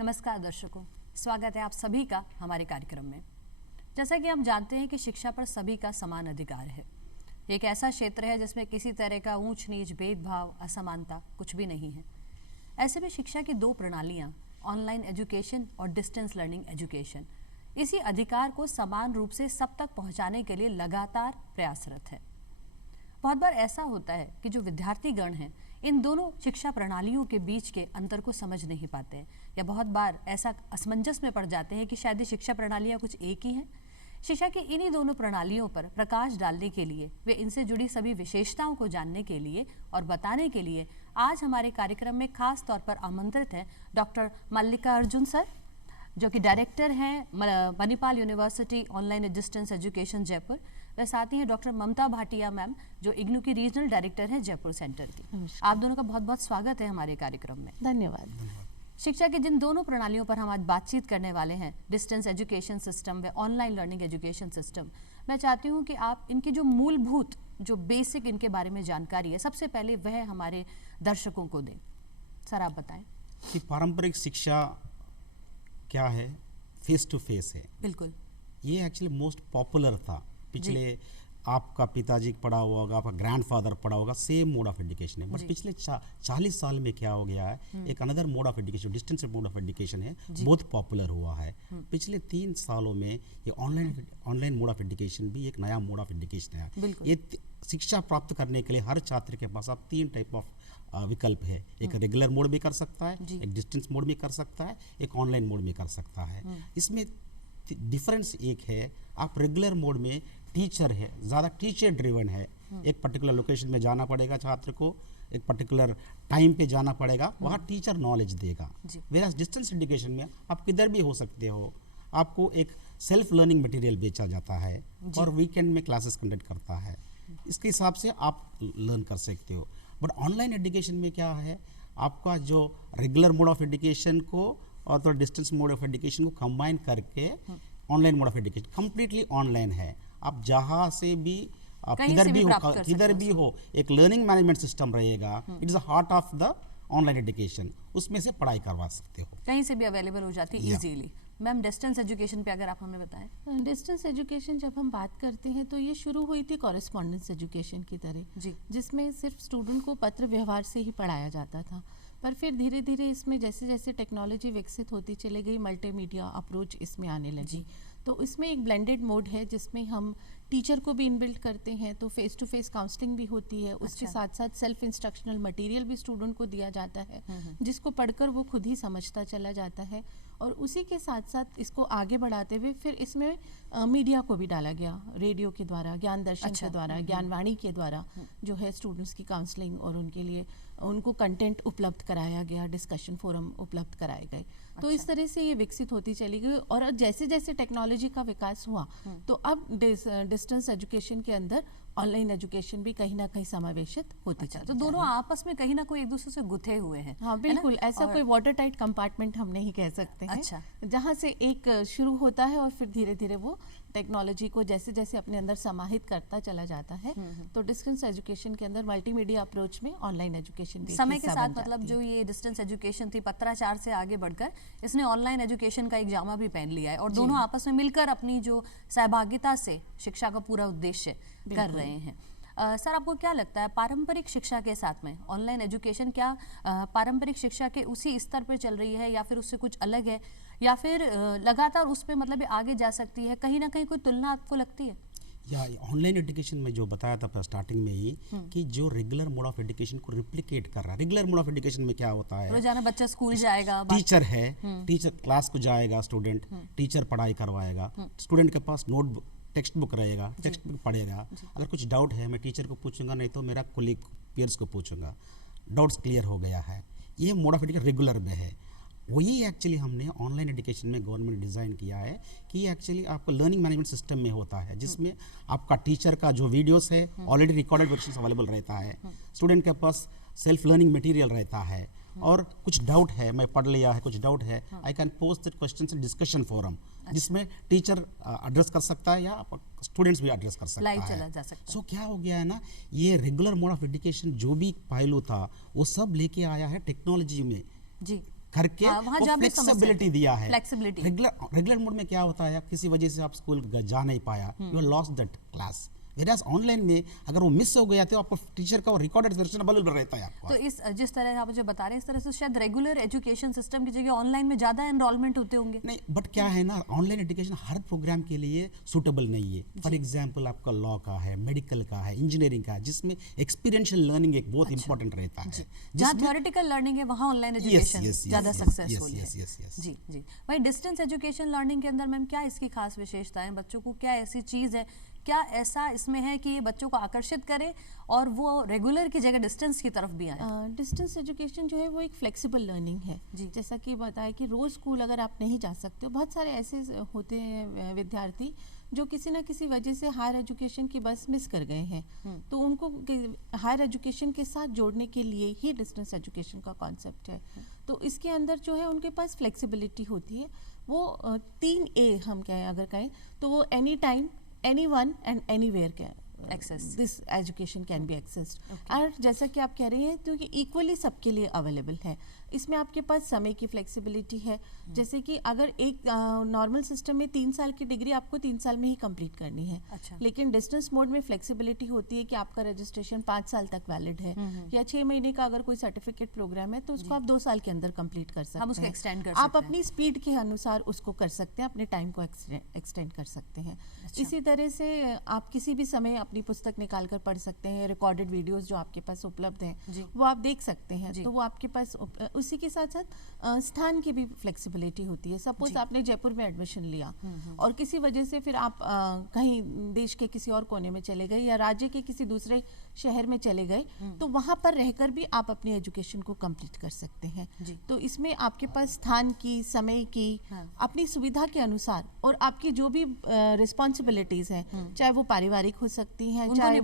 नमस्कार दर्शकों, स्वागत है आप सभी का हमारे कार्यक्रम में। जैसा कि हम जानते हैं कि शिक्षा पर सभी का समान अधिकार है। एक ऐसा क्षेत्र है जिसमें किसी तरह का ऊंच नीच, भेदभाव, असमानता कुछ भी नहीं है। ऐसे में शिक्षा की दो प्रणालियां, ऑनलाइन एजुकेशन और डिस्टेंस लर्निंग एजुकेशन, इसी अधिकार को समान रूप से सब तक पहुंचाने के लिए लगातार प्रयासरत है। बहुत बार ऐसा होता है कि जो विद्यार्थीगण हैं इन दोनों शिक्षा प्रणालियों के बीच के अंतर को समझ नहीं पाते हैं, या बहुत बार ऐसा असमंजस में पड़ जाते हैं कि शायद ये शिक्षा प्रणालियां कुछ एक ही हैं। शिक्षा की इन्हीं दोनों प्रणालियों पर प्रकाश डालने के लिए, वे इनसे जुड़ी सभी विशेषताओं को जानने के लिए और बताने के लिए आज हमारे कार्यक्रम में खास तौर पर आमंत्रित हैं डॉक्टर मल्लिका अर्जुन सर, जो कि डायरेक्टर हैं Manipal university online distance education Jaipur. वह साथ ही हैं डॉक्टर ममता भाटिया मैम, जो इग्नू की रीजनल डायरेक्टर हैं जयपुर सेंटर की। आप दोनों का बहुत बहुत स्वागत है हमारे कार्यक्रम में। धन्यवाद। शिक्षा की जिन दोनों प्रणालियों पर हम आज बातचीत करने वाले हैं, डिस्टेंस एजुकेशन सिस्टम व ऑनलाइन लर्निंग एजुकेशन सिस्टम, मैं चाहती हूँ कि आप इनकी जो मूलभूत, जो बेसिक इनके बारे में जानकारी है, सबसे पहले वह हमारे दर्शकों को दें। सर आप बताएं कि पारंपरिक शिक्षा क्या है, फेस टू फेस है। बिल्कुल, ये एक्चुअली मोस्ट पॉपुलर था। पिछले आपका पिताजी पढ़ा हुआ होगा, आपका ग्रैंडफादर पढ़ा होगा, सेम मोड ऑफ एजुकेशन है। बट पिछले 40 साल में क्या हो गया है, एक another mode of education, distance mode of education है, बहुत पॉपुलर हुआ है। पिछले 3 सालों में ये ऑनलाइन मोड ऑफ एजुकेशन भी एक नया मोड ऑफ एजुकेशन है। ये शिक्षा प्राप्त करने के लिए हर छात्र के पास अब 3 टाइप ऑफ विकल्प है। एक रेगुलर मोड में कर सकता है, एक डिस्टेंस मोड में कर सकता है, एक ऑनलाइन मोड में कर सकता है। इसमें डिफरेंस एक है, आप रेगुलर मोड में टीचर है, ज़्यादा टीचर ड्रिवन है। एक पर्टिकुलर लोकेशन में जाना पड़ेगा छात्र को, एक पर्टिकुलर टाइम पे जाना पड़ेगा, वहाँ टीचर नॉलेज देगा। वेरास डिस्टेंस एजुकेशन में आप किधर भी हो सकते हो, आपको एक सेल्फ लर्निंग मटेरियल बेचा जाता है और वीकेंड में क्लासेस कंडक्ट करता है। इसके हिसाब से आप लर्न कर सकते हो। बट ऑनलाइन एजुकेशन में क्या है, आपका जो रेगुलर मोड ऑफ एजुकेशन को और तो डिस्टेंस मोड ऑफ एजुकेशन को कंबाइन करके online mode of education completely online है। आप जहाँ से भी, आप किधर भी हो, एक लर्निंग मैनेजमेंट सिस्टम रहेगा। It is the heart of the online education, उसमें से पढ़ाई करवा सकते हो, कहीं से भी अवेलेबल हो जाती है इजीली। मैम, डिस्टेंस एजुकेशन पे अगर आप हमें बताएं। डिस्टेंस एजुकेशन जब हम बात करते हैं तो ये शुरू हुई थी कॉरेस्पॉन्डेंस एजुकेशन की तरह, जिसमें सिर्फ स्टूडेंट को पत्र व्यवहार से ही पढ़ाया जाता था। पर फिर धीरे धीरे इसमें जैसे जैसे टेक्नोलॉजी विकसित होती चली गई, मल्टीमीडिया अप्रोच इसमें आने लगी। तो इसमें एक ब्लेंडेड मोड है जिसमें हम टीचर को भी इनबिल्ट करते हैं, तो फेस टू फेस काउंसलिंग भी होती है। उसके साथ साथ सेल्फ इंस्ट्रक्शनल मटेरियल भी स्टूडेंट को दिया जाता है, जिसको पढ़कर वो खुद ही समझता चला जाता है। और उसी के साथ साथ इसको आगे बढ़ाते हुए फिर इसमें मीडिया को भी डाला गया, रेडियो के द्वारा, ज्ञान दर्शन के द्वारा, ज्ञानवाणी के द्वारा जो है स्टूडेंट्स की काउंसलिंग और उनके लिए उनको कंटेंट उपलब्ध कराया गया, डिस्कशन फोरम उपलब्ध कराए गए। तो इस तरह से ये विकसित होती चली गई। और जैसे जैसे टेक्नोलॉजी का विकास हुआ तो अब डिस्टेंस एजुकेशन के अंदर ऑनलाइन एजुकेशन भी कहीं ना कहीं समावेशित होती चली। तो दोनों आपस में कहीं ना कोई एक दूसरे से गुथे हुए हैं। हाँ बिल्कुल, ऐसा कोई वाटर टाइट कंपार्टमेंट हम नहीं कह सकते हैं। जहाँ से एक शुरू होता है और फिर धीरे धीरे वो टेक्नोलॉजी को जैसे जैसे अपने अंदर समाहित करता चला जाता है। तो डिस्टेंस एजुकेशन के अंदर मल्टीमीडिया अप्रोच में ऑनलाइन एजुकेशन भी समय के साथ, मतलब जो ये डिस्टेंस एजुकेशन थी, पत्राचार से आगे बढ़कर इसने ऑनलाइन एजुकेशन का एक जामा भी पहन लिया है और दोनों आपस में मिलकर अपनी जो सहभागिता से शिक्षा का पूरा उद्देश्य कर रहे हैं। सर, आपको क्या लगता है, पारंपरिक शिक्षा के साथ में ऑनलाइन एजुकेशन क्या पारंपरिक शिक्षा के उसी स्तर पर चल रही है, या फिर उससे कुछ अलग है, या फिर लगातार उस पर मतलब आगे जा सकती है? कहीं ना कहीं कोई तुलना आपको लगती है? या ऑनलाइन एजुकेशन में जो बताया था स्टार्टिंग में ही कि जो रेगुलर मोड ऑफ एजुकेशन को रिप्लिकेट कर रहा है। रेगुलर मोड ऑफ एजुकेशन में क्या होता है, रोजाना बच्चा स्कूल जाएगा, टीचर है, टीचर क्लास को जाएगा, स्टूडेंट टीचर पढ़ाई करवाएगा, स्टूडेंट के पास नोटबुक, टेक्स्ट बुक रहेगा, टेक्स्ट बुक पढ़ेगा। अगर कुछ डाउट है मैं टीचर को पूछूंगा, नहीं तो मेरा कोलीग पीयर्स को पूछूंगा। डाउट्स क्लियर हो गया है। ये मोड ऑफ एजुकेशन रेगुलर में है। वही एक्चुअली हमने ऑनलाइन एजुकेशन में गवर्नमेंट ने डिज़ाइन किया है कि एक्चुअली आपको लर्निंग मैनेजमेंट सिस्टम में होता है, जिसमें आपका टीचर का जो वीडियोस है ऑलरेडी रिकॉर्डेड वर्जन अवेलेबल रहता है, स्टूडेंट के पास सेल्फ लर्निंग मटेरियल रहता है, और कुछ डाउट है, मैं पढ़ लिया है, कुछ डाउट है, I can post that questions in discussion forum, जिसमें टीचर एड्रेस कर सकता है या स्टूडेंट्स भी एड्रेस कर सकता लाइव है। चला जा सकता है। सो क्या हो गया है ना, ये रेगुलर मोड ऑफ एजुकेशन जो भी पहलू था वो सब लेके आया है टेक्नोलॉजी में। जी, करके वहाँ वो जहाँ भी समस्या फ्लेक्सिबिलिटी दिया है। फ्लेक्सिबिलिटी रेगुलर मोड में क्या होता है, किसी वजह से आप स्कूल जा नहीं पाया, you are lost that class. Whereas online में अगर वो मिस हो गया तो आपको टीचर का रिकॉर्डेड वर्जन अवेलेबल रहता है आपको। तो इस जिस तरह आप मुझे बता रहे हैं इस तरह से शायद रेगुलर एजुकेशन सिस्टम की जगह ऑनलाइन में ज्यादा एनरोलमेंट होते होंगे। नहीं, बट क्या है ना, ऑनलाइन एजुकेशन हर प्रोग्राम के लिए सूटेबल नहीं है। फॉर एग्जांपल आपका लॉ का है, मेडिकल का है, इंजीनियरिंग का है, जिसमें एक्सपीरियंशियल लर्निंग एक बहुत इंपॉर्टेंट रहता है। जहाँ थ्योरेटिकल लर्निंग है वहाँ ऑनलाइन एजुकेशन ज्यादा सक्सेसफुल है। जी जी। वही डिस्टेंस एजुकेशन लर्निंग के अंदर मैम क्या इसकी खास विशेषताएं, बच्चों को क्या ऐसी चीज है, क्या ऐसा इसमें है कि ये बच्चों को आकर्षित करे और वो रेगुलर की जगह डिस्टेंस की तरफ भी आए? डिस्टेंस एजुकेशन जो है वो एक फ्लेक्सिबल लर्निंग है। जैसा कि बताया कि रोज स्कूल अगर आप नहीं जा सकते हो, बहुत सारे ऐसे होते हैं विद्यार्थी जो किसी ना किसी वजह से हायर एजुकेशन की बस मिस कर गए हैं, तो उनको हायर एजुकेशन के साथ जोड़ने के लिए ही डिस्टेंस एजुकेशन का कॉन्सेप्ट है। तो इसके अंदर जो है उनके पास फ्लेक्सिबिलिटी होती है। वो 3A हम कहें अगर कहें तो वो any time, anyone and anywhere can access this education can be accessed। और जैसा कि आप कह रही हैं तो ये इक्वली सबके लिए अवेलेबल है। इसमें आपके पास समय की फ्लेक्सिबिलिटी है, जैसे कि अगर एक नॉर्मल सिस्टम में 3 साल की डिग्री आपको 3 साल में ही कंप्लीट करनी है। लेकिन डिस्टेंस मोड में फ्लेक्सिबिलिटी होती है कि आपका रजिस्ट्रेशन 5 साल तक वैलिड है, या 6 महीने का अगर कोई सर्टिफिकेट प्रोग्राम है तो उसको आप 2 साल के अंदर कंप्लीट कर सकते हैं। हम उसको एक्सटेंड कर आप अपनी स्पीड के अनुसार उसको कर सकते हैं, अपने टाइम को एक्सटेंड कर सकते हैं। इसी तरह से आप किसी भी समय अपनी पुस्तक निकाल कर पढ़ सकते हैं। रिकॉर्डेड वीडियोस जो आपके पास उपलब्ध हैं वो आप देख सकते हैं, तो वो आपके पास। उसी के साथ साथ स्थान की भी फ्लेक्सिबिलिटी होती है। सपोज आपने जयपुर में एडमिशन लिया और किसी वजह से फिर आप कहीं देश के किसी और कोने में चले गए या राज्य के किसी दूसरे शहर में चले गए, तो वहां पर रहकर भी आप अपनी एजुकेशन को कंप्लीट कर सकते हैं। तो इसमें आपके पास स्थान की, समय की, अपनी सुविधा के अनुसार और आपकी जो भी रिस्पॉन्सिबिलिटीज हैं, चाहे वो पारिवारिक हो सकती हैं, चाहे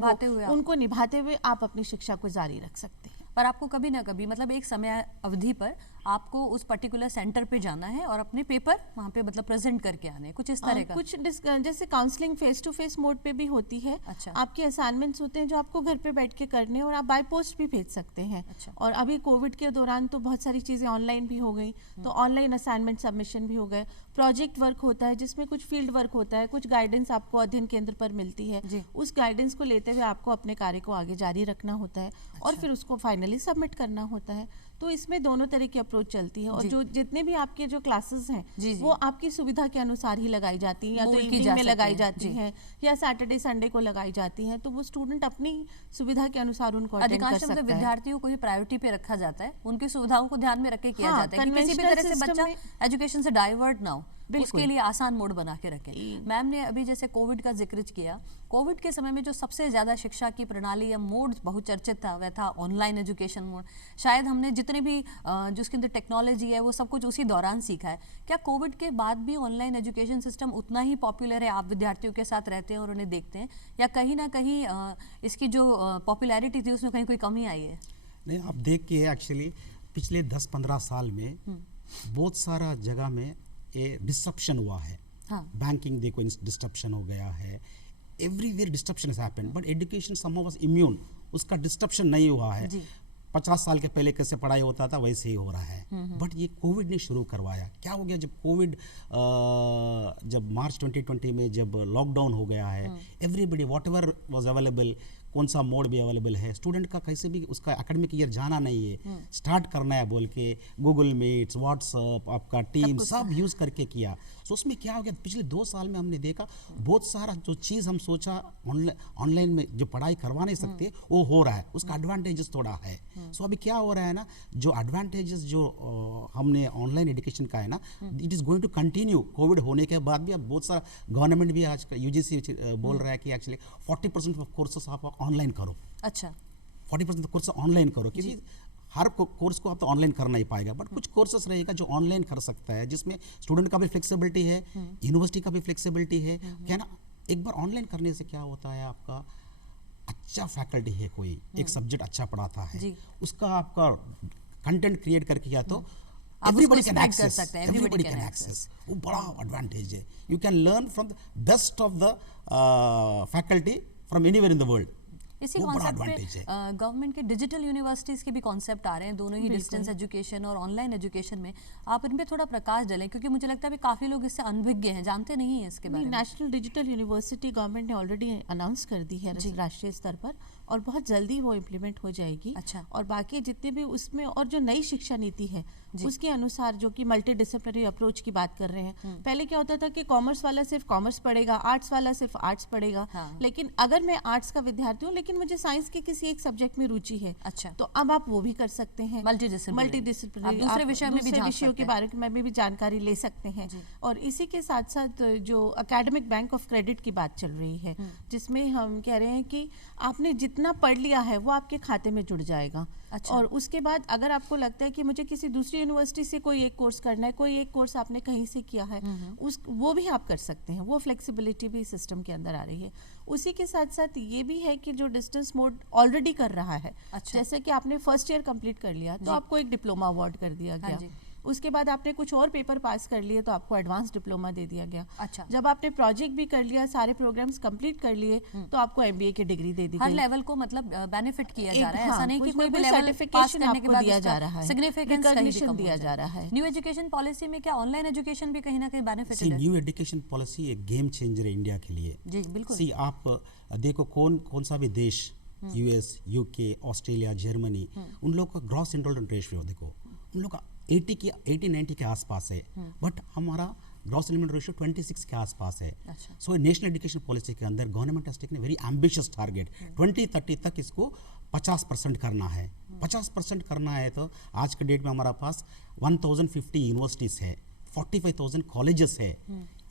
उनको निभाते हुए आप अपनी शिक्षा को जारी रख सकते हैं। पर आपको कभी ना कभी मतलब एक समय अवधि पर आपको उस पर्टिकुलर सेंटर पे जाना है और अपने पेपर वहाँ पे मतलब प्रेजेंट करके आने, कुछ इस तरह का। कुछ जैसे counselling face to face mode पे भी होती है। आपके असाइनमेंट्स होते हैं जो आपको घर पे बैठ के करने, और आप बाय पोस्ट भी भेज सकते हैं। और अभी कोविड के दौरान तो बहुत सारी चीज़ें ऑनलाइन भी हो गई, तो ऑनलाइन असाइनमेंट सबमिशन भी हो गए। प्रोजेक्ट वर्क होता है जिसमें कुछ फील्ड वर्क होता है, कुछ गाइडेंस आपको अध्ययन केंद्र पर मिलती है। उस गाइडेंस को लेते हुए आपको अपने कार्य को आगे जारी रखना होता है और फिर उसको फाइनली सबमिट करना होता है। तो इसमें दोनों तरह की अप्रोच चलती है। और जो जितने भी आपके जो क्लासेस हैं वो आपकी सुविधा के अनुसार ही लगाई जाती हैं, या तो इवनिंग में लगाई जाती हैं या सैटरडे संडे को लगाई जाती हैं। तो वो स्टूडेंट अपनी सुविधा के अनुसार उनको अटेंड कर सकता है। विद्यार्थियों को ही प्रायोरिटी पे रखा जाता है, उनकी सुविधाओं को ध्यान में रख के किया जाता है कि किसी भी तरह से बच्चा एजुकेशन से डाइवर्ट ना हो, उसके लिए आसान मोड बना के रखें। मैम ने अभी जैसे कोविड का जिक्र किया, कोविड के समय में जो सबसे ज्यादा शिक्षा की प्रणाली या मोड बहुत चर्चित था वह था ऑनलाइन एजुकेशन मोड। शायद हमने जितने भी जो उसके अंदर टेक्नोलॉजी है वो सब कुछ उसी दौरान सीखा है। क्या कोविड के बाद भी ऑनलाइन एजुकेशन सिस्टम उतना ही पॉपुलर है? आप विद्यार्थियों के साथ रहते हैं और उन्हें देखते हैं, या कहीं ना कहीं इसकी जो पॉपुलैरिटी थी उसमें कहीं कोई कमी आई है? नहीं, आप देख के एक्चुअली पिछले 10-15 साल में बहुत सारा जगह में ये डिस्ट्रप्शन हुआ है। बैंकिंग देखो डिस्ट्रप्शन हो गया है, everywhere disruption has happened, but education somehow was immune, उसका डिस्ट्रप्शन नहीं हुआ है। 50 साल के पहले कैसे पढ़ाई होता था वैसे ही हो रहा है। बट ये कोविड ने शुरू करवाया। क्या हो गया, जब कोविड जब मार्च 2020 में जब लॉकडाउन हो गया है, एवरीबडी व्हाटएवर वाज अवेलेबल, कौन सा मोड भी अवेलेबल है, स्टूडेंट का कैसे भी उसका एकेडमिक ईयर जाना नहीं है, स्टार्ट करना है बोल के गूगल मीट्स, व्हाट्सअप, आपका टीम सब यूज करके किया। तो उसमें क्या हो गया, पिछले 2 साल में हमने देखा बहुत सारा जो चीज़ हम सोचा ऑनलाइन में जो पढ़ाई करवा नहीं सकते वो हो रहा है, उसका एडवांटेजेस थोड़ा है। सो अभी क्या हो रहा है ना, जो एडवांटेजेस जो हमने ऑनलाइन एजुकेशन का है ना, it is going to continue. Covid होने के बाद भी अब बहुत सारा गवर्नमेंट भी आज यूजीसी बोल रहा है कि एक्चुअली 40% ऑफ कोर्सेस आप ऑनलाइन करो। अच्छा, 40% कोर्स ऑनलाइन करो, क्योंकि हर कोर्स को आप तो ऑनलाइन करना ही पाएगा, बट कुछ कोर्सेस रहेगा जो ऑनलाइन कर सकता है, जिसमें स्टूडेंट का भी फ्लेक्सिबिलिटी है, यूनिवर्सिटी का भी फ्लेक्सिबिलिटी है। क्या ना, एक बार ऑनलाइन करने से क्या होता है, आपका अच्छा फैकल्टी है, कोई एक सब्जेक्ट अच्छा पढ़ाता है, उसका आपका कंटेंट क्रिएट करके किया तो everybody can access, वो बड़ा एडवांटेज है। You can learn from the best of the faculty from anywhere in the world. इसी वो बड़ा कॉन्सेप्ट advantage है। पे गवर्नमेंट के डिजिटल यूनिवर्सिटीज़ के भी कॉन्सेप्ट आ रहे हैं, दोनों ही बिल्कुल। डिस्टेंस एजुकेशन और ऑनलाइन एजुकेशन में। आप इन पे थोड़ा प्रकाश डालें, क्योंकि मुझे लगता है अभी काफ़ी लोग इससे अनभिज्ञ हैं, जानते नहीं हैं इसके बारे में। नेशनल डिजिटल यूनिवर्सिटी गवर्नमेंट ने ऑलरेडी अनाउंस कर दी है राष्ट्रीय स्तर पर, और बहुत जल्दी वो इम्प्लीमेंट हो जाएगी। अच्छा। और बाकी जितने भी उसमें, और जो नई शिक्षा नीति है उसके अनुसार, जो कि मल्टी डिसिप्लिनरी अप्रोच की बात कर रहे हैं, पहले क्या होता था कि कॉमर्स वाला सिर्फ कॉमर्स पढ़ेगा, आर्ट्स वाला सिर्फ आर्ट्स पढ़ेगा। हाँ। लेकिन अगर मैं आर्ट्स का विद्यार्थी हूँ लेकिन मुझे साइंस के किसी एक सब्जेक्ट में रुचि है, अच्छा, तो अब आप वो भी कर सकते हैं। मल्टी डिसिप्लिनरी दूसरे विषय में भी विषयों के बारे में भी जानकारी ले सकते हैं। जी। और इसी के साथ साथ जो एकेडमिक बैंक ऑफ क्रेडिट की बात चल रही है, जिसमें हम कह रहे हैं कि आपने जितना पढ़ लिया है वो आपके खाते में जुड़ जाएगा। अच्छा। और उसके बाद अगर आपको लगता है कि मुझे किसी दूसरी यूनिवर्सिटी से कोई एक कोर्स करना है, कोई एक कोर्स आपने कहीं से किया है, वो भी आप कर सकते हैं। वो फ्लेक्सिबिलिटी भी सिस्टम के अंदर आ रही है। उसी के साथ साथ ये भी है कि जो डिस्टेंस मोड ऑलरेडी कर रहा है, अच्छा। जैसे कि आपने फर्स्ट ईयर कंप्लीट कर लिया तो आपको एक डिप्लोमा अवार्ड कर दिया हाँ गया। जी। उसके बाद आपने कुछ और पेपर पास कर लिए तो आपको एडवांस डिप्लोमा दे दिया गया। अच्छा। जब आपने प्रोजेक्ट भी कर लिया, सारे प्रोग्राम्स कंप्लीट कर लिए, तो आपको एमबीए की डिग्री दे दी हर गई। लेवल को मतलब बेनिफिट किया जा रहा है, ऐसा हाँ, नहीं कि उसमें कोई भी कोई लेवल पास सर्टिफिकेशन करने के आपको बाद दिया जा रहा है, सिग्निफिकेंस कहीं भी रिकॉग्निशन कम दिया हो जा जाए। रहा है। न्यू एजुकेशन पॉलिसी में क्या ऑनलाइन एजुकेशन भी कहीं ना कहीं बेनिफिट सी है? न्यू एजुकेशन पॉलिसी एक गेम चेंजर है इंडिया के लिए। जी बिल्कुल। सी आप देखो कौन सा भी देश, यूएस, यूके, ऑस्ट्रेलिया, जर्मनी, उन लोग का ग्रॉस एनरोलमेंट रेशियो देखो, उन लोग का 80-90 के आसपास है, बट हमारा ग्रॉस एनरोलमेंट रेशियो 26 के आसपास है। अच्छा। सो नेशनल एजुकेशन पॉलिसी के अंदर government has taken very ambitious target, 2030 तक इसको 50% करना है। 50% करना है तो आज के डेट में हमारा पास 1050 यूनिवर्सिटीज़ है, 45,000 कॉलेजेस है।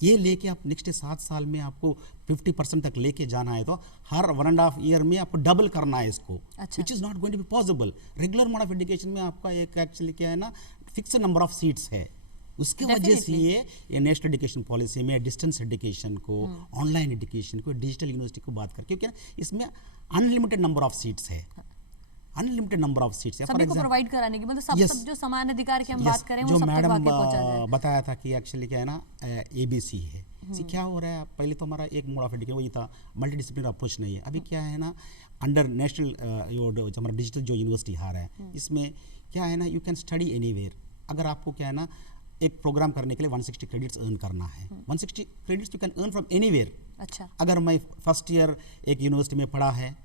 ये लेके आप नेक्स्ट 7 साल में आपको 50% तक लेके जाना है, तो हर 1.5 ईयर में आपको डबल करना है इसको, अच्छा। Which is not going to be possible. Regular mode of education में आपका एक एक्चुअली क्या है ना, फिक्स नंबर ऑफ सीट्स है। उसके वजह से ये नेशनल एजुकेशन पॉलिसी में डिस्टेंस एजुकेशन को, ऑनलाइन एजुकेशन को, डिजिटल यूनिवर्सिटी को बात करके, क्योंकि इसमें अनलिमिटेड नंबर ऑफ सीट्स है, अनलिमिटेड नंबर ऑफ सीट्स है सभी को प्रोवाइड कराने की, मतलब सब जो समान अधिकार की हम बात करें वो सब तक वाकई पहुंचा जाए। बताया था कि एक्चुअली क्या है ना, एबीसी है। क्या हो रहा है, पहले तो हमारा एक मोड ऑफ एजुकेशन वही था, मल्टी डिसिप्लिनरी अप्रोच नहीं है। अभी क्या है ना, अंडर नेशनल जो हमारा डिजिटल जो यूनिवर्सिटी आ रहा है, इसमें क्या है ना, यू कैन स्टडी एनीवेयर। अगर आपको क्या है ना, एक प्रोग्राम करने के लिए 160 क्रेडिट्स अर्न करना है, 160 credits you can earn from anywhere. अच्छा। अगर मैं फर्स्ट ईयर एक यूनिवर्सिटी में पढ़ा है,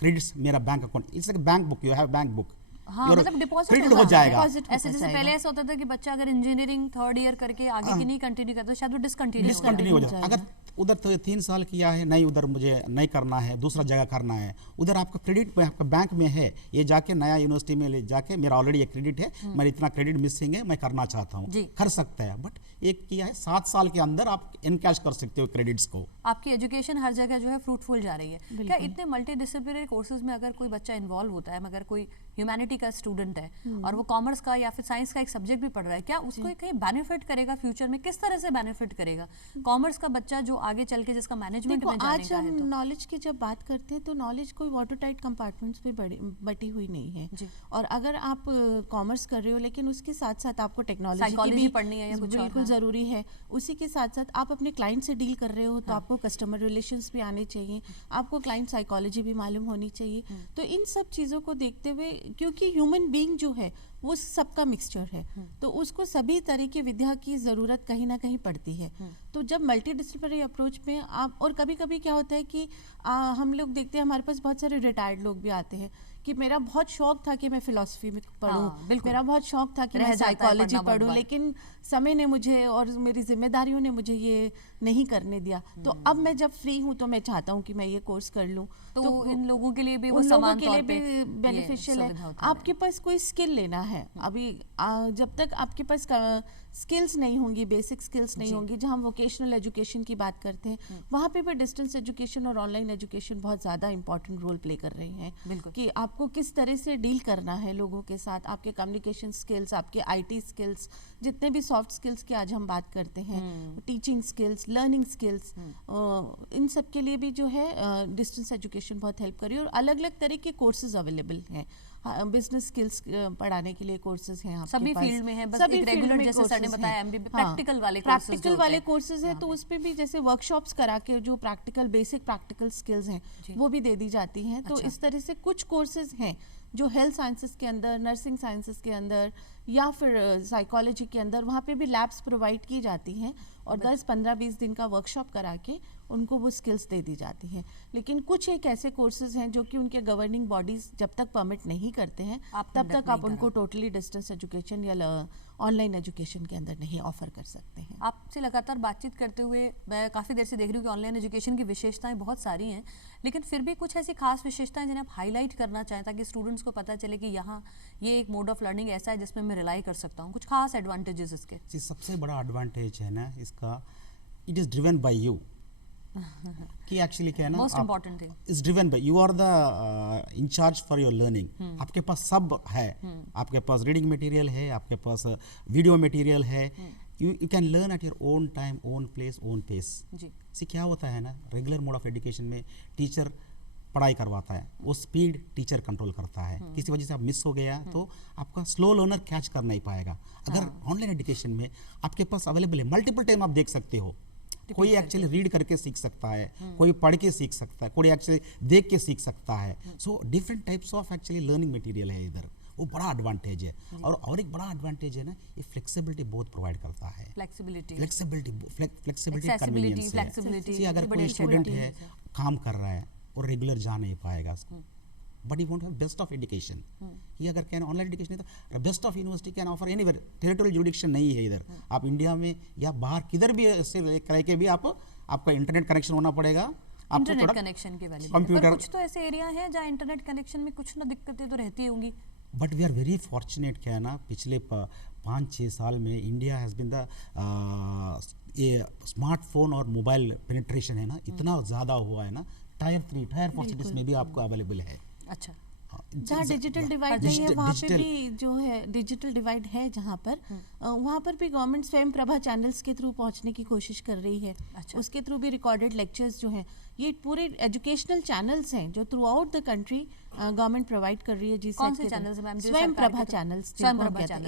क्रेडिट्स मेरा bank account, it's like bank book, you have bank book, हाँ, मतलब डिपॉजिट क्रेडिट हो जाएगा। ऐसे जैसे पहले ऐसा होता था कि बच्चा अगर इंजीनियरिंग 3rd ईयर करके आगे की नहीं कंटिन्यू करता, शायद वो डिसकंटिन्यू हो जाता। अगर उधर तो 3 साल किया है, नहीं उधर मुझे नहीं करना है, दूसरा जगह करना है, उधर आपका क्रेडिट में आपका बैंक में है, ये जाके नया यूनिवर्सिटी में ले जाके मेरा ऑलरेडी एक क्रेडिट है, मेरा इतना क्रेडिट मिसिंग है, मैं करना चाहता हूँ, कर सकता है। बट एक किया है 7 साल के अंदर आप इनकैश कर सकते हो क्रेडिट्स को। आपकी एजुकेशन हर जगह जो है फ्रूटफुल जा रही है। क्या इतने मल्टी डिसिप्लिनरी कोर्सेज में अगर कोई बच्चा इन्वॉल्व होता है, मगर कोई ह्यूमैनिटी का स्टूडेंट है और वो कॉमर्स का या फिर साइंस का एक सब्जेक्ट भी पढ़ रहा है, क्या उसको कहीं बेनिफिट करेगा फ्यूचर में? किस तरह से बेनिफिट करेगा कॉमर्स का बच्चा जो आगे चल के जिसका मैनेजमेंट में जाने का है? आज हम नॉलेज की जब बात करते हैं तो नॉलेज कोई वाटर टाइट कंपार्टमेंट्स में बटी हुई नहीं है। और अगर आप कॉमर्स कर रहे हो लेकिन उसके साथ साथ आपको टेक्नोलॉजी की भी पढ़नी है या कुछ बिल्कुल जरूरी है, उसी के साथ साथ आप अपने क्लाइंट से डील कर रहे हो तो आपको कस्टमर रिलेशंस भी आने चाहिए, आपको क्लाइंट साइकोलॉजी भी मालूम होनी चाहिए। तो इन सब चीज़ों को देखते हुए, क्योंकि ह्यूमन बीइंग जो है वो सबका मिक्सचर है, तो उसको सभी तरह की विद्या की ज़रूरत कहीं ना कहीं पड़ती है। तो जब मल्टी डिसिप्लिनरी अप्रोच में आप, और कभी कभी क्या होता है कि हम लोग देखते हैं हमारे पास बहुत सारे रिटायर्ड लोग भी आते हैं कि मेरा बहुत शौक था कि मैं फिलॉसफी में पढूं, मेरा बहुत शौक था कि मैं साइकोलॉजी पढूं, लेकिन समय ने मुझे और मेरी जिम्मेदारियों ने मुझे ये नहीं करने दिया। तो अब मैं जब फ्री हूं तो मैं चाहता हूं कि मैं ये कोर्स कर लूं। तो इन लोगों के लिए भी वो समान तौर पे बेनिफिशियल है। आपके पास कोई स्किल लेना है, अभी जब तक आपके पास स्किल्स नहीं होंगी, बेसिक स्किल्स नहीं होंगी, जहाँ हम वोकेशनल एजुकेशन की बात करते हैं, वहाँ पे भी डिस्टेंस एजुकेशन और ऑनलाइन एजुकेशन बहुत ज़्यादा इंपॉर्टेंट रोल प्ले कर रहे हैं कि आपको किस तरह से डील करना है लोगों के साथ, आपके कम्युनिकेशन स्किल्स, आपके आईटी स्किल्स, जितने भी सॉफ्ट स्किल्स की आज हम बात करते हैं, टीचिंग स्किल्स, लर्निंग स्किल्स, इन सब के लिए भी जो है डिस्टेंस एजुकेशन बहुत हेल्प कर रही है। और अलग अलग तरह के कोर्सेज अवेलेबल हैं। बिजनेस स्किल्स पढ़ाने के लिए कोर्सेज हैं आपके सभी पास। फील्ड में है, बस सभी एक फील्ड रेगुलर में जैसे सर ने courses बताया हैं। एमबीबी हाँ, प्रैक्टिकल वाले प्रैक्टिकल वाले कोर्सेज हैं, तो उस पे भी जैसे वर्कशॉप्स करा के जो प्रैक्टिकल बेसिक प्रैक्टिकल स्किल्स हैं वो भी दे दी जाती हैं। तो अच्छा। इस तरह से कुछ कोर्सेज हैं जो हेल्थ साइंसेस के अंदर, नर्सिंग साइंसेस के अंदर या फिर साइकोलॉजी के अंदर वहाँ पे भी लैब्स प्रोवाइड की जाती हैं और 10, 15, 20 दिन का वर्कशॉप करा के उनको वो स्किल्स दे दी जाती हैं। लेकिन कुछ एक ऐसे कोर्सेज हैं जो कि उनके गवर्निंग बॉडीज जब तक परमिट नहीं करते हैं तब तक आप उनको टोटली डिस्टेंस एजुकेशन या ऑनलाइन एजुकेशन के अंदर नहीं ऑफर कर सकते हैं। आपसे लगातार बातचीत करते हुए मैं काफ़ी देर से देख रही हूँ कि ऑनलाइन एजुकेशन की विशेषताएं बहुत सारी हैं, लेकिन फिर भी कुछ ऐसी खास विशेषताएं जिन्हें आप हाईलाइट करना चाहें ताकि स्टूडेंट्स को पता चले कि यहाँ ये एक मोड ऑफ लर्निंग ऐसा है जिसमें मैं रिलाई कर सकता हूँ, कुछ खास एडवांटेजेस इसके। जी, सबसे बड़ा एडवांटेज है ना इसका, it is driven by you. कि एक्चुअली क्या है ना, most important thing is driven by you are the incharge for your learning. आपके पास सब है, आपके पास रीडिंग मटेरियल है, आपके पास वीडियो मटेरियल है, you can learn at your own time, own place, own pace. जी, इससे क्या होता है ना, रेगुलर मोड ऑफ एजुकेशन में टीचर पढ़ाई करवाता है, वो स्पीड टीचर कंट्रोल करता है, किसी वजह से आप मिस हो गया तो आपका स्लो लर्नर कैच कर नहीं पाएगा। अगर ऑनलाइन एजुकेशन में आपके पास अवेलेबल है, मल्टीपल टाइम आप देख सकते हो, कोई एक्चुअली रीड करके सीख सकता है, कोई पढ़ के सीख सकता है, कोई एक्चुअली देख के सीख सकता है। So different types of actually learning material है इधर, वो बड़ा एडवांटेज है। और एक बड़ा एडवांटेज है ना, ये फ्लेक्सिबिलिटी बहुत प्रोवाइड करता है। फ्लेक्सिबिलिटी कन्वीनियंस है। अगर कोई स्टूडेंट है काम कर रहा है और रेगुलर जा नहीं पाएगा, but you want have best of education. ये अगर कहना ऑनलाइन एजुकेशन है तो best of university can offer anywhere, territorial जुडिक्शन नहीं है इधर। आप इंडिया में या बाहर किधर भी से रह के भी आपका इंटरनेट कनेक्शन होना पड़ेगा, इंटरनेट कनेक्शन के वाले कंप्यूटर। कुछ तो ऐसे एरिया हैं जहाँ इंटरनेट कनेक्शन में कुछ ना दिक्कतें तो रहती होंगी, but we are very fortunate. क्या है ना, पिछले 5-6 साल में इंडिया हैज़ बिन द ये स्मार्टफोन और मोबाइल पेनिट्रेशन है ना इतना ज़्यादा हुआ है ना, टायर 3, टायर 4 सिटीज़ में भी आपको अवेलेबल है। अच्छा, जहाँ डिजिटल डिवाइड नहीं है वहाँ पे भी जो है डिजिटल डिवाइड है, जहाँ पर वहाँ पर भी गवर्नमेंट स्वयं प्रभा चैनल्स के थ्रू पहुँचने की कोशिश कर रही है। अच्छा। उसके थ्रू भी रिकॉर्डेड लेक्चर्स जो हैं, ये पूरे एजुकेशनल चैनल्स हैं जो through out the country government provide कर रही है। जी, कौन से चैनल्स हैं मैम? स्वयं प्रभा चैनल्स,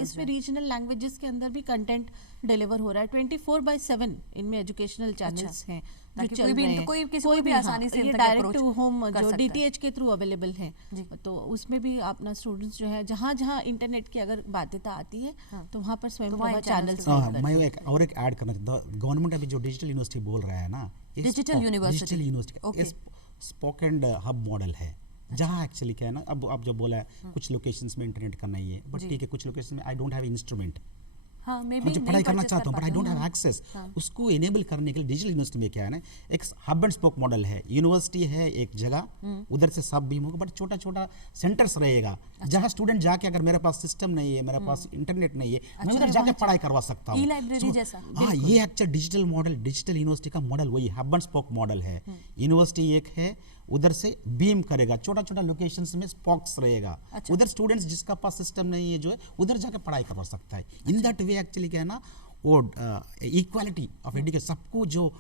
इसमें रीजनल लैंग्वेजेस के अंदर भी कंटेंट डिलीवर हो रहा है 24/7। इनमें एजुकेशनल चैनल्स हैं जो चल रहे हैं, कोई भी आसानी से डायरेक्ट टू होम जो डीटीएच के थ्रू अवेलेबल है। तो उसमें भी अपना स्टूडेंट्स जो है जहाँ इंटरनेट की अगर बाध्यता आती है तो वहाँ पर स्वयं प्रभा चैनल्स। मैं एक ऐड करना चाहता हूँ, गवर्नमेंट अभी जो डिजिटल यूनिवर्सिटी बोल रहा है ना, digital university spoken hub model है, जहाँ एक्चुअली क्या है ना, अब जो बोला है कुछ लोकेशंस में इंटरनेट का नहीं है, बट ठीक है, कुछ लोकेशन में आई डोंट हैव इंस्ट्रूमेंट, मुझे पढ़ाई करना चाहता हूँ but I don't have access, उसको इनेबल करने के लिए डिजिटल यूनिवर्सिटी में क्या है ना, एक हब एंड स्पोक मॉडल है। यूनिवर्सिटी है एक जगह, उधर से सब बीम होगा, बट छोटा छोटा सेंटर्स रहेगा जहाँ स्टूडेंट जाके, अगर मेरे पास सिस्टम नहीं है, मेरे पास इंटरनेट नहीं है, मैं उधर जाके पढ़ाई करवा सकता हूँ। ई-लाइब्रेरी जैसा। हाँ, ये actual digital model, digital university का मॉडल वही हब एंड स्पोक मॉडल है। यूनिवर्सिटी एक है, उधर से बीम करेगा, छोटा छोटा लोकेशंस में स्पॉक्स रहेगा। उधर स्टूडेंट्स जिसका पास सिस्टम नहीं है जो है उधर जाके पढ़ाई करवा सकता है। इन दैट वे एक्चुअली क्या है ना, वो इक्वालिटी ऑफ एजुकेशन, सबको जो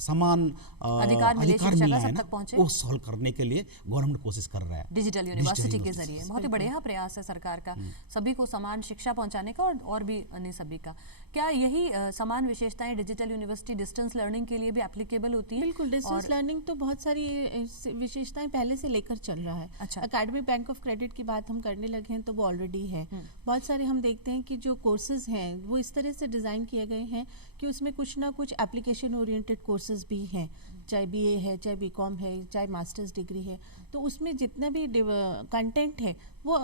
समान अधिकार मिला है ना, वो सॉल्व करने के लिए गवर्नमेंट कोशिश कर रहा है डिजिटल यूनिवर्सिटी के जरिए। बहुत ही बढ़िया प्रयास है सरकार का, सभी को समान शिक्षा पहुंचाने का और भी अन्य सभी का। क्या यही समान विशेषताएं डिजिटल यूनिवर्सिटी डिस्टेंस लर्निंग के लिए भी एप्लीकेबल होती हैं? बिल्कुल, डिस्टेंस लर्निंग तो बहुत सारी विशेषताएं पहले से लेकर चल रहा है। अच्छा। एकेडमिक बैंक ऑफ क्रेडिट की बात हम करने लगे हैं तो वो ऑलरेडी है। बहुत सारे हम देखते हैं कि जो कोर्सेज हैं वो इस तरह से डिज़ाइन किए गए हैं कि उसमें कुछ ना कुछ एप्लीकेशन ओरिएंटेड कोर्सेज भी हैं, चाहे बीए है, चाहे बीकॉम है, चाहे मास्टर्स डिग्री है। तो उसमें जितना भी कंटेंट है वो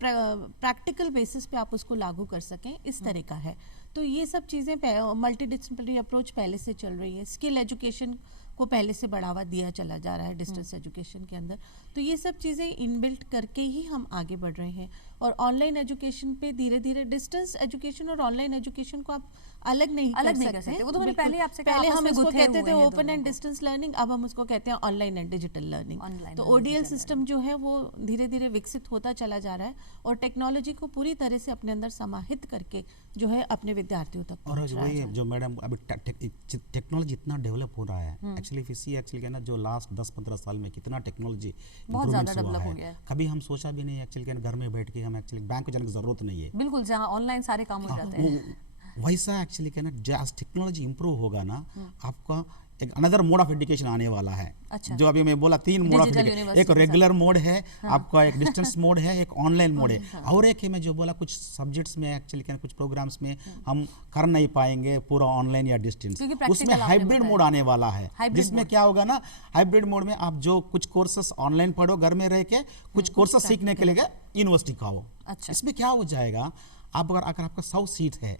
प्रैक्टिकल बेसिस पे आप उसको लागू कर सकें, इस तरह का है। तो ये सब चीज़ें मल्टीडिसिप्लिनरी अप्रोच पहले से चल रही है। स्किल एजुकेशन को पहले से बढ़ावा दिया चला जा रहा है डिस्टेंस एजुकेशन के अंदर। तो ये सब चीज़ें इनबिल्ट करके ही हम आगे बढ़ रहे हैं। और ऑनलाइन एजुकेशन पे धीरे धीरे डिस्टेंस एजुकेशन और ऑनलाइन एजुकेशन को आप अलग नहीं कर सकते। वो तो मैंने पहले आपसे कहा, पहले आपस हम में इसको गुथे कहते हुए थे हैं ओपन दोनों एंड को। डिस्टेंस लर्निंग, अब हम उसको कहते हैं online and digital learning. Online तो and ओडीएल digital सिस्टम जो है वो धीरे धीरे विकसित होता चला जा रहा है और टेक्नोलॉजी को पूरी तरह से अपने अंदर समाहित करके जो है अपने विद्यार्थियों तक और पहुंच रहा वही है। जो मैडम अभी टेक्नोलॉजी इतना डेवलप हो रहा है, एक्चुअली इफ सी एक्चुअली क्या ना, जो लास्ट 10-15 साल में कितना टेक्नोलॉजी बहुत ज़्यादा इम्प्रूवमेंट्स हुआ डेवलप हो गया है, है। कभी हम सोचा भी नहीं एक्चुअली क्या, घर में बैठ के हम एक्चुअली बैंक को जाने की जरूरत नहीं है। बिल्कुल, जहाँ ऑनलाइन सारे काम हो जाते हैं। वैसा एक्चुअली क्या ना, जैस टेक्नोलॉजी इंप्रूव होगा ना, आपका एक अनदर मोड ऑफ एजुकेशन आने वाला है। अच्छा। जो अभी मैं बोला 3 मोड ऑफ Digital एजुकेशन, एक university रेगुलर मोड है, आपका एक डिस्टेंस मोड है, एक ऑनलाइन मोड है, और एक है मैं जो बोला कुछ सब्जेक्ट्स में एक्चुअली क्या, कुछ प्रोग्राम्स में हम कर नहीं पाएंगे पूरा ऑनलाइन या डिस्टेंस, क्योंकि practical उसमें आपने हाइब्रिड बताया। मोड आने वाला है, Hybrid जिसमें mode। क्या होगा ना, हाइब्रिड मोड में आप जो कुछ कोर्सेस ऑनलाइन पढ़ो घर में रह के, कुछ कोर्सेस सीखने के लिए यूनिवर्सिटी का हो। अच्छा। इसमें क्या हो जाएगा, आप अगर आपका 100 सीट है,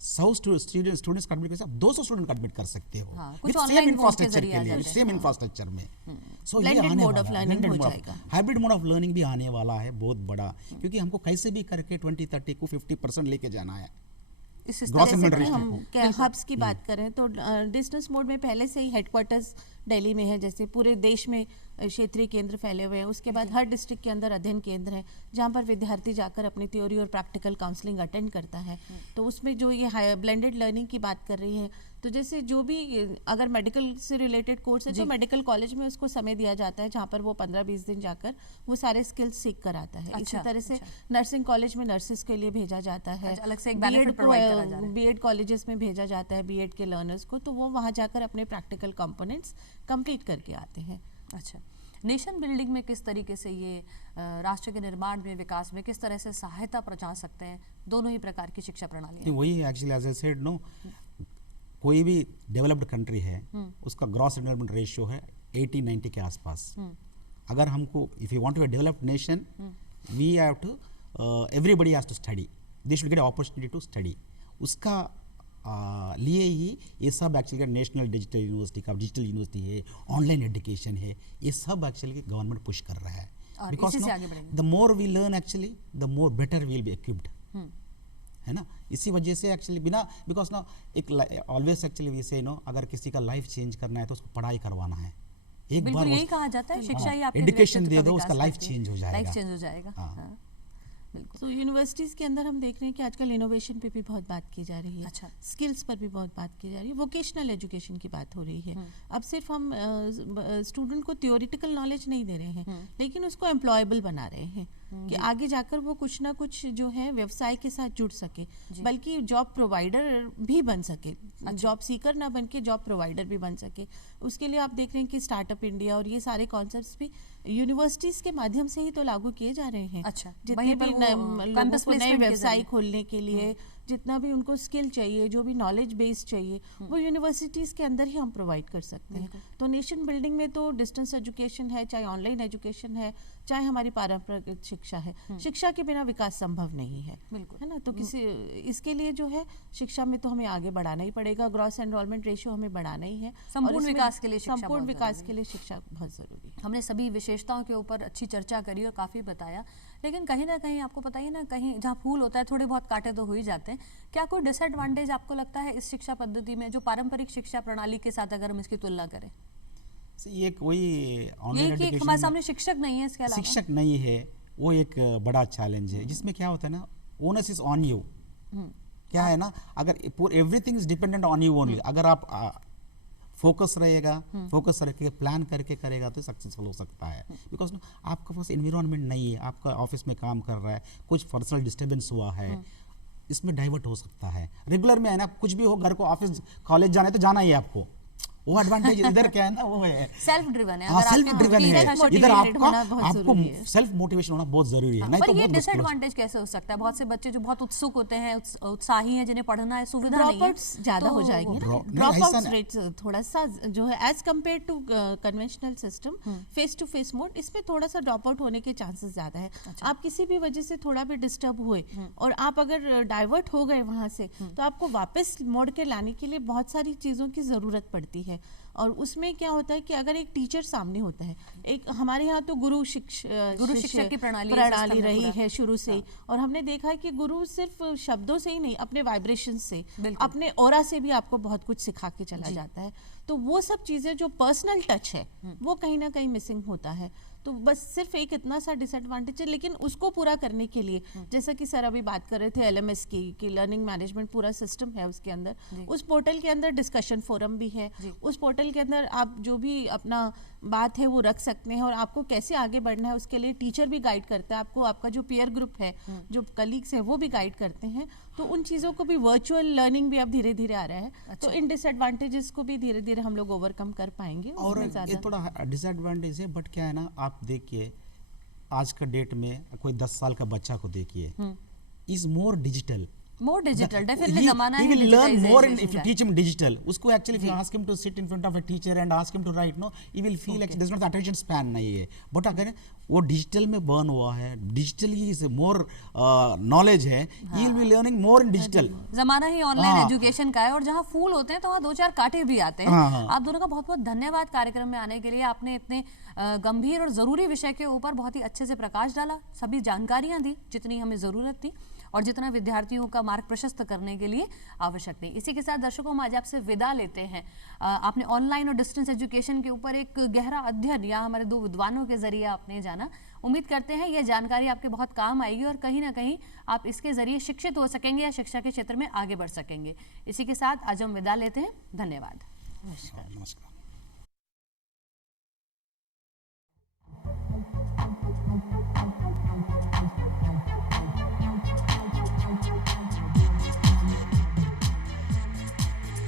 100 स्टूडेंट्स का एडमिट कर सकते, आप 200 स्टूडेंट का एडमिट कर सकते हो, हाँ, कुछ विद online सेम mode के इंफ्रास्ट्रक्चर जरिए के आ लिए, जाते हैं। सेम इंफ्रास्ट्रक्चर में। सो ये Blended आने mode वाला of है, learning blended हो mode of- जाएगा। हाइब्रिड मोड ऑफ लर्निंग भी आने वाला है बहुत बड़ा, क्योंकि हमको कैसे भी करके 20-30 को 50% लेके जाना है। इस Gross तरह से inventory जैसे ratio हम को। क्या हब्स की बात करें तो डिस्टेंस मोड में पहले से ही हेडक्वार्टर्स दिल्ली में है, जैसे पूरे देश में क्षेत्रीय केंद्र फैले हुए हैं। उसके बाद हर डिस्ट्रिक्ट के अंदर अध्ययन केंद्र है जहाँ पर विद्यार्थी जाकर अपनी थ्योरी और प्रैक्टिकल काउंसलिंग अटेंड करता है। तो उसमें जो ये ब्लेंडेड लर्निंग की बात कर रही है, तो जैसे जो भी अगर मेडिकल से रिलेटेड कोर्स है तो मेडिकल कॉलेज में उसको समय दिया जाता है जहाँ पर वो 15-20 दिन जाकर वो सारे स्किल्स सीख कर आता है। इसी तरह से नर्सिंग कॉलेज में नर्सिस के लिए भेजा जाता है, अच्छा, अलग से एक benefit provide करा जा रहा है। बीएड कॉलेजेस में भेजा जाता है बीएड के लर्नर्स को, तो वो वहाँ जाकर अपने प्रैक्टिकल कंपोनेंट्स कंप्लीट करके आते हैं। अच्छा, नेशन बिल्डिंग में किस तरीके से ये राष्ट्र के निर्माण में, विकास में किस तरह से सहायता पहुंचा सकते हैं दोनों ही प्रकार की शिक्षा प्रणालियाँ? वही actually as I said no, कोई भी डेवलप्ड कंट्री है उसका ग्रॉस डेवलपमेंट रेशियो है 80-90 के आसपास। अगर हमको if you want to developed nation, we have to everybody has to study, they should get opportunity to study. उसका लिए ही ये सब एक्चुअली नेशनल डिजिटल यूनिवर्सिटी का डिजिटल यूनिवर्सिटी है, ऑनलाइन एजुकेशन है, ये सब एक्चुअली गवर्नमेंट पुश कर रहा है। और इसी से आगे बढ़ेंगे। The more we learn actually the more better we will be equipped, है ना। इसी वजह से एक्चुअली बिना बिकॉज ना एक ऑलवेज एक्चुअली वी से नो, अगर किसी का लाइफ चेंज करना है तो उसको पढ़ाई करवाना है। एक बिल्कुल बार यही कहा जाता है, शिक्षा ही आपके एजुकेशन व्यक्तित्व दे का दो, उसका विकास लाइफ करती है। चेंज हो जाएगा। लाइफ चेंज हो जाएगा। हाँ। हाँ, बिल्कुल। तो यूनिवर्सिटीज़ के अंदर हम देख रहे हैं कि आजकल इनोवेशन पे भी बहुत बात की जा रही है। अच्छा। स्किल्स पर भी बहुत बात की जा रही है, वोकेशनल एजुकेशन की बात हो रही है। अब सिर्फ हम स्टूडेंट को थियोरिटिकल नॉलेज नहीं दे रहे हैं, लेकिन उसको एम्प्लॉयबल बना रहे हैं कि आगे जाकर वो कुछ ना कुछ जो है व्यवसाय के साथ जुड़ सके, बल्कि जॉब प्रोवाइडर भी बन सके, जॉब सीकर ना बन के जॉब प्रोवाइडर भी बन सके। उसके लिए आप देख रहे हैं कि स्टार्टअप इंडिया और ये सारे कॉन्सेप्ट्स भी यूनिवर्सिटीज के माध्यम से ही तो लागू किए जा रहे हैं। अच्छा, जितने वहीं पर भी वो लोगों campus को नए placement के व्यवसाय जरिए। खोलने के लिए जितना भी उनको स्किल चाहिए, जो भी नॉलेज बेस चाहिए, वो यूनिवर्सिटीज़ के अंदर ही हम प्रोवाइड कर सकते हैं। तो नेशन बिल्डिंग में तो डिस्टेंस एजुकेशन है, चाहे ऑनलाइन एजुकेशन है, चाहे हमारी पारंपरिक शिक्षा है, शिक्षा के बिना विकास संभव नहीं है, बिल्कुल। है ना। तो किसी इसके लिए जो है शिक्षा में तो हमें आगे बढ़ाना ही पड़ेगा, ग्रॉस एनरोलमेंट रेशियो हमें बढ़ाना ही है। और संपूर्ण इसमें विकास के लिए शिक्षा संपूर्ण बहुत विकास जरूरी के लिए शिक्षा बहुत ज़रूरी है। हमने सभी विशेषताओं के ऊपर अच्छी चर्चा करी और काफ़ी बताया, लेकिन कहीं ना कहीं आपको पता ही ना, कहीं जहाँ फूल होता है थोड़े बहुत कांटे तो हो ही जाते हैं। क्या कोई डिसएडवांटेज आपको लगता है इस शिक्षा पद्धति में, जो पारंपरिक शिक्षा प्रणाली के साथ अगर हम इसकी तुलना करें? ये कोई ये ऑनलाइन कि हमारे सामने शिक्षक नहीं है, इसके अलावा शिक्षक नहीं है, वो एक बड़ा चैलेंज है, जिसमें क्या होता है ना, ओनस इज ऑन यू। क्या है ना, अगर everything is dependent on you only, अगर आप फोकस रहेगा, फोकस रखिए, प्लान करके करेगा तो सक्सेसफुल हो सकता है। बिकॉज आपका पास एनवायरनमेंट नहीं है, आपका ऑफिस में काम कर रहा है, कुछ पर्सनल डिस्टर्बेंस हुआ है, इसमें डाइवर्ट हो सकता है। रेगुलर में है ना, कुछ भी हो, घर को ऑफिस कॉलेज जाना है तो जाना ही है आपको, वो एडवांटेज इधर क्या है ना, वो है सेल्फ ड्रिवन है। हाँ, सेल्फ ड्रिवन है, इधर आपको है। सेल्फ मोटिवेशन होना बहुत जरूरी है। नहीं पर तो ये बहुत मुश्किल हो डिसएडवांटेज कैसे हो सकता है? बहुत से बच्चे जो बहुत उत्सुक होते हैं, उत्साही हैं, जिन्हें पढ़ना है, सुविधा नहीं है, ड्रॉपआउट्स ज़्यादा हो जाएंगे ना, नहीं, ड्रॉपआउट्स ऐसा रेट थोड़ा सा जो है as compare to conventional system, face to face mode, इसमें थोड़ा सा ड्रॉप आउट होने के चांसेस ज़्यादा है। आप किसी भी वजह से थोड़ा भी डिस्टर्ब हुए और आप अगर डाइवर्ट हो गए वहाँ से, तो आपको वापस मोड़ के लाने के लिए बहुत सारी चीज़ों की ज़रूरत पड़ती है। है। और उसमें क्या होता है कि अगर एक टीचर सामने होता है, एक हमारे यहाँ तो गुरु शिक्षक की प्रणाली रही है शुरू से ही, और हमने देखा है कि गुरु सिर्फ शब्दों से ही नहीं, अपने वाइब्रेशन से, अपने ऑरा से भी आपको बहुत कुछ सिखा के चला जाता है। तो वो सब चीज़ें जो पर्सनल टच है वो कहीं ना कहीं मिसिंग होता है। तो बस सिर्फ एक इतना सा डिसएडवांटेज है, लेकिन उसको पूरा करने के लिए जैसा कि सर अभी बात कर रहे थे LMS की कि लर्निंग मैनेजमेंट पूरा सिस्टम है उसके अंदर, उस पोर्टल के अंदर डिस्कशन फोरम भी है, उस पोर्टल के अंदर आप जो भी अपना बात है वो रख सकते हैं, और आपको कैसे आगे बढ़ना है उसके लिए टीचर भी गाइड करता है आपको, आपका जो पीयर ग्रुप है, जो कलीग्स है वो भी गाइड करते हैं। तो उन चीज़ों को भी, वर्चुअल लर्निंग भी अब धीरे धीरे आ रहा है। तो इन डिसएडवांटेजेस को भी धीरे धीरे हम लोग ओवरकम कर पाएंगे। और ये थोड़ा डिसएडवांटेज है, बट क्या है ना, आप देखिए आज का डेट में कोई 10 साल का बच्चा को देखिए, इज मोर डिजिटल डेफिनेटली ज़माना है, he will learn more if you digitization teach him digital. उसको actually if you ask him to sit in front of a teacher and ask him to write, no, he will feel like there's not attention span नहीं है। but अगर वो digital में burn हुआ है, digitally is more knowledge है, he will be learning more in digital। जमाना ही online education का है, और जहाँ फूल होते हैं तो वहाँ 2-4 कांटे भी आते हैं। आप दोनों का बहुत बहुत धन्यवाद कार्यक्रम में आने के लिए। आपने इतने गंभीर और ज़रूरी विषय के ऊपर बहुत ही अच्छे से प्रकाश डाला, सभी जानकारियाँ दी जितनी हमें ज़रूरत थी और जितना विद्यार्थियों का मार्ग प्रशस्त करने के लिए आवश्यक थी। इसी के साथ दर्शकों हम आज आपसे विदा लेते हैं। आपने ऑनलाइन और डिस्टेंस एजुकेशन के ऊपर एक गहरा अध्ययन या हमारे 2 विद्वानों के जरिए आपने जाना। उम्मीद करते हैं ये जानकारी आपके बहुत काम आएगी और कहीं ना कहीं आप इसके जरिए शिक्षित हो सकेंगे या शिक्षा के क्षेत्र में आगे बढ़ सकेंगे। इसी के साथ आज हम विदा लेते हैं। धन्यवाद। नमस्कार।